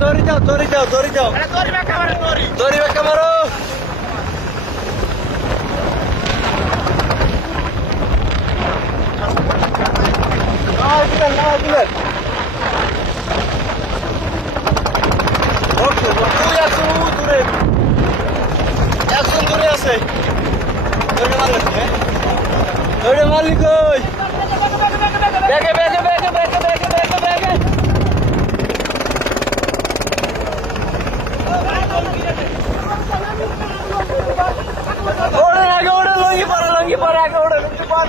দৌড়ি যাও দৌড়ি যাও দৌড়ি যাও দৌড়ি ব্যাখ্যা মারো দূরে আছে মালিক ব্যাগে ব্যাগে ব্যাগে ব্যাগে ব্যাগে ব্যাগে ব্যাগে ওড়ে আগে ওড়ে লঙ্গি পরে আগে ওড়ে লঙ্গি পর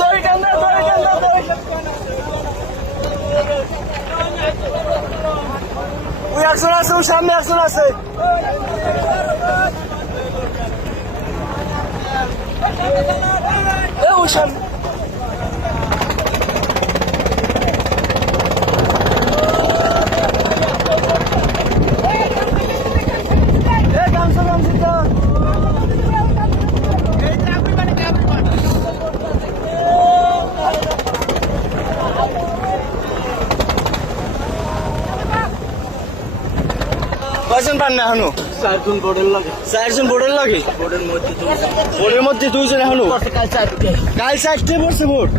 দড়ি টান্দা ওই একজন আছে ওর সামনে একজন আছে ওই সামনে কয়জন পান না এখনো চারজন বোর্ডের লাগে বোর্ডের মধ্যে দুইজন এখনো কাল চারটে পড়ছে ভোট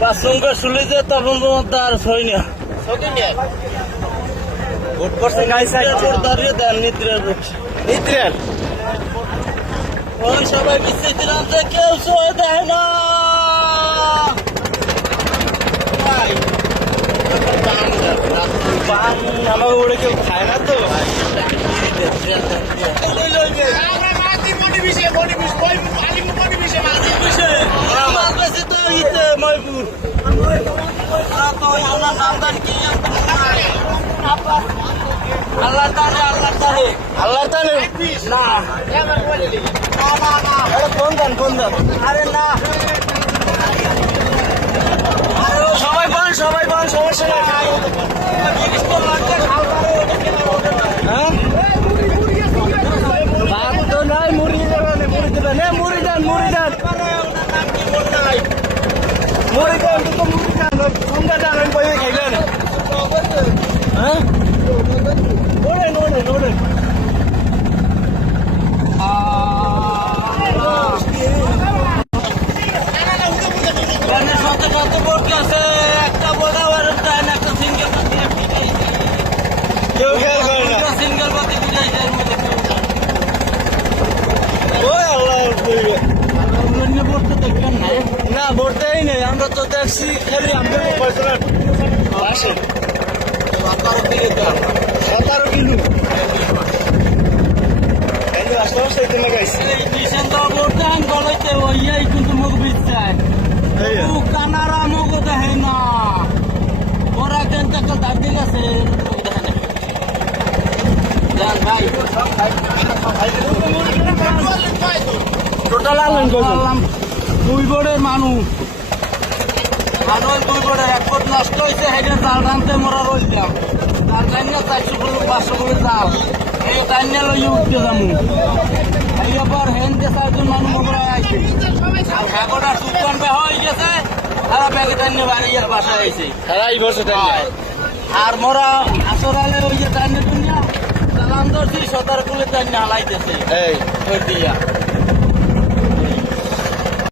পাঁচ নম্বর শুনেছে তখন তোমার তার ছয় না ভোট পড়ছে কাল চারটে দাঁড়িয়ে দেন নিদ্রার সবাই বিশ্বাস দিলাম যে কেউ সই দেয় না আমাকে ওরে কেউ খায় না তো আল্লাহ তাহলে না কোন দান আরে না সবাই পান সমস্যা নাই হ্যাঁ বাবু তো নাই মুড়ি দেবেন মুড়ি দেন সন্ধ্যা দেন আমি বইয়ে খাইলেন হ্যাঁ ওড়েন কত ভোট আছে একটা বোর্ড আর একটা সিঙ্গেল কেউ খেয়াল করে না সিঙ্গেল পাতি ওই আল্লাহ ভোট তো দেখবেন না না ভোট দেয় নেই আমরা তো দেখছি খালি আমাদের পয়সা আসে 17 কিলো আসলাম সেই দিনে গাইছি ভোট দেন বলাইতে ওই কিন্তু মুখ বিচ্ছায় কানারা মুখ দেখে না ওরা কিন্তু একটা দাবি গেছে ভাই টোটাল আনলাম দুই বোর্ডের মানুষ দুই বোর্ডের এক বোর্ড নষ্ট হয়েছে হেঁটে জাল টানতে মোরা রইলাম তার টাইম 400 করে জাল এই টাইম লইয়ে উঠতে যাবো এইবার হেনতে 4জন মানুষ মোরা আইছে এগোটা সুপান বে হয়ে গেছে তারা ব্যাগে টাইম বাড়িয়ার বাসায় আইছে এই বসে আর মোরা আসরালে ওই যে টাইম দুনিয়া চালান ধরছি 17 কুলে টাইম হালাইতেছে এই দিয়া